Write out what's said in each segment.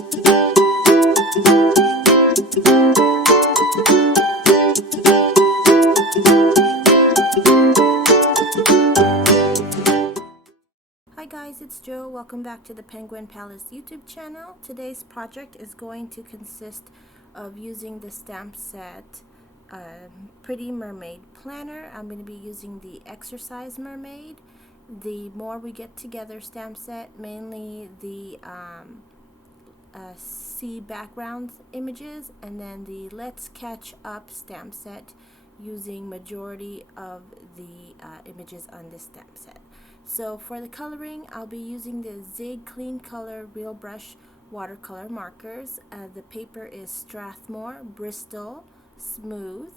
Hi guys, it's Joe. Welcome back to the Penguin Palace YouTube channel. Today's project is going to consist of using the stamp set Pretty Mermaid Planner. I'm going to be using the Exercise Mermaid, the More We Get Together stamp set, mainly the sea background images, and then the Let's Catch Up stamp set using majority of the images on this stamp set. So for the coloring, I'll be using the Zig Clean Color Real Brush watercolor markers. The paper is Strathmore Bristol Smooth,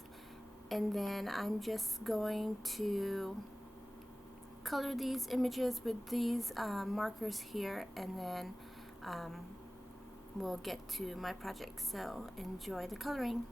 and then I'm just going to color these images with these markers here, and then we'll get to my project. So enjoy the coloring.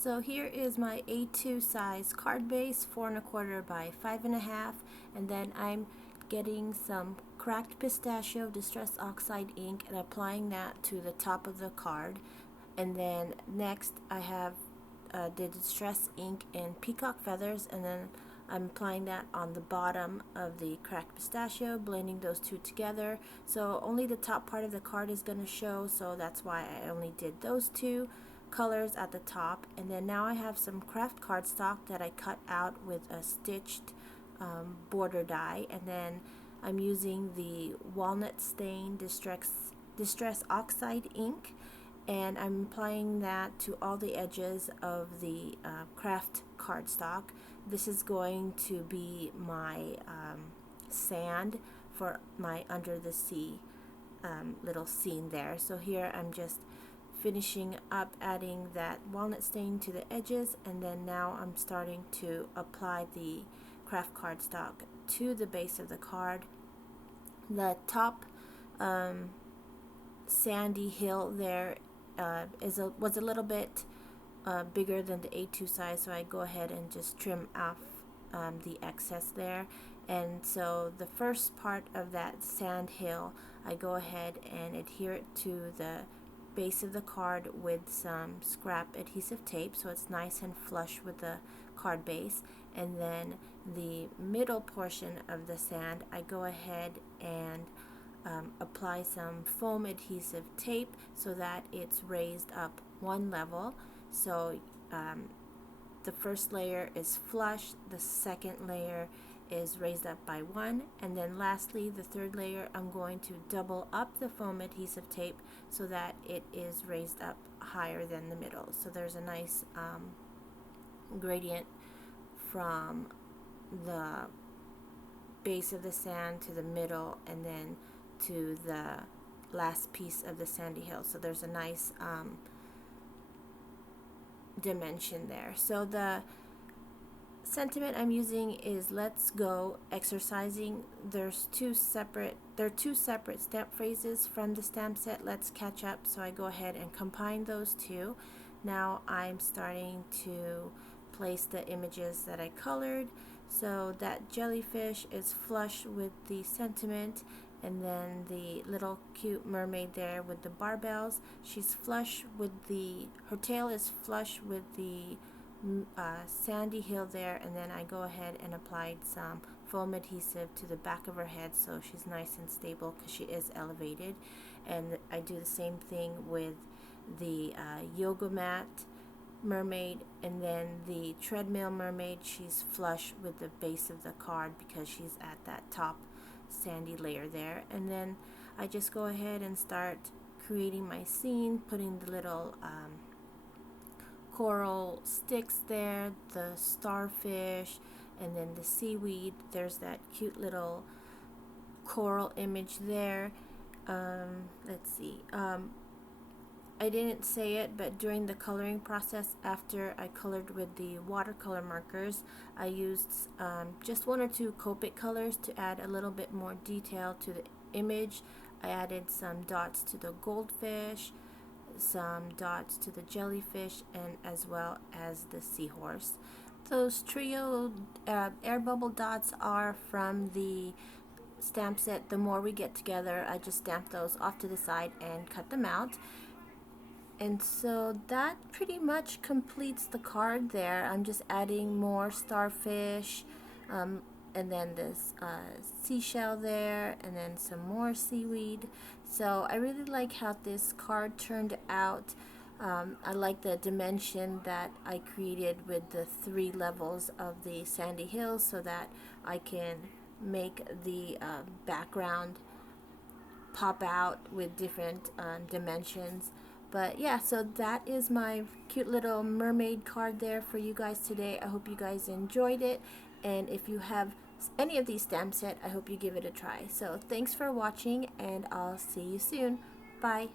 So here is my A2 size card base, 4 1/4 by 5 1/2, and then I'm getting some cracked pistachio distress oxide ink and applying that to the top of the card. And then next I have the distress ink in peacock feathers, and then I'm applying that on the bottom of the cracked pistachio, blending those two together. So only the top part of the card is going to show, so that's why I only did those two colors at the top. And then now I have some craft cardstock that I cut out with a stitched border die, and then I'm using the walnut stain distress oxide ink, and I'm applying that to all the edges of the craft cardstock. This is going to be my sand for my under the sea little scene there. So here I'm just finishing up adding that walnut stain to the edges, and then now I'm starting to apply the craft cardstock to the base of the card. The top sandy hill there was a little bit bigger than the A2 size, so I go ahead and just trim off the excess there. And so the first part of that sand hill, I go ahead and adhere it to the base of the card with some scrap adhesive tape so it's nice and flush with the card base. And then the middle portion of the sand, I go ahead and apply some foam adhesive tape so that it's raised up one level. So the first layer is flush, the second layer is raised up by one, and then lastly the third layer I'm going to double up the foam adhesive tape so that it is raised up higher than the middle. So there's a nice gradient from the base of the sand to the middle and then to the last piece of the sandy hill. So there's a nice dimension there. So the sentiment I'm using is let's go exercising. There are two separate stamp phrases from the stamp set, let's catch up. So I go ahead and combine those two. Now I'm starting to place the images that I colored. So that jellyfish is flush with the sentiment, and then the little cute mermaid there with the barbells, she's flush with her tail is flush with the sandy hill there, and then I go ahead and applied some foam adhesive to the back of her head so she's nice and stable because she is elevated. And I do the same thing with the yoga mat mermaid, and then the treadmill mermaid, she's flush with the base of the card because she's at that top sandy layer there. And then I just go ahead and start creating my scene, putting the little coral sticks there, the starfish, and then the seaweed. There's that cute little coral image there. Let's see. I didn't say it, but during the coloring process, after I colored with the watercolor markers, I used just one or two Copic colors to add a little bit more detail to the image. I added some dots to the goldfish, some dots to the jellyfish, and as well as the seahorse. Those trio air bubble dots are from the stamp set The More We Get Together. I just stamped those off to the side and cut them out. And so that pretty much completes the card there. I'm just adding more starfish, and then this seashell there, and then some more seaweed. So I really like how this card turned out. I like the dimension that I created with the 3 levels of the sandy hills so that I can make the background pop out with different dimensions. But yeah, so that is my cute little mermaid card there for you guys today. I hope you guys enjoyed it, and if you have any of these stamp set, I hope you give it a try. So thanks for watching, and I'll see you soon. Bye.